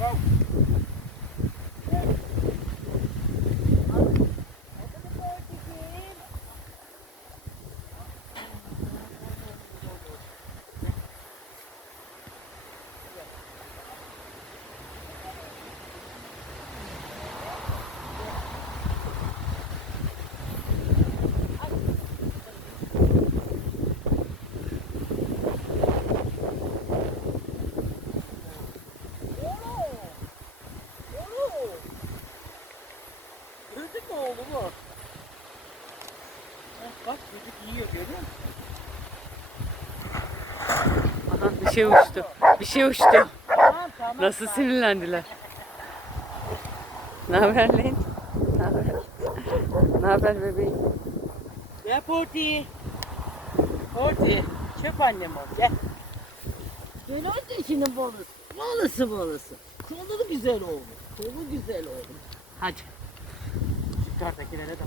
Go. Mü oğlumu? Heh, Bak çocuk yiyor görüyor musun? Aha bir şey uçtu. Bir şey uçtu. Tamam tamam. Nasıl sinirlendiler? Ne haber lan? Ne haber? Ne haber bebeğim? Gel Porti. Porti. Çöp annem ol gel. Gel annesinin balısı. Balısı balısı. Sonu güzel oldu. Sonu güzel oldu. Hadi. Doctor, te quiere letra.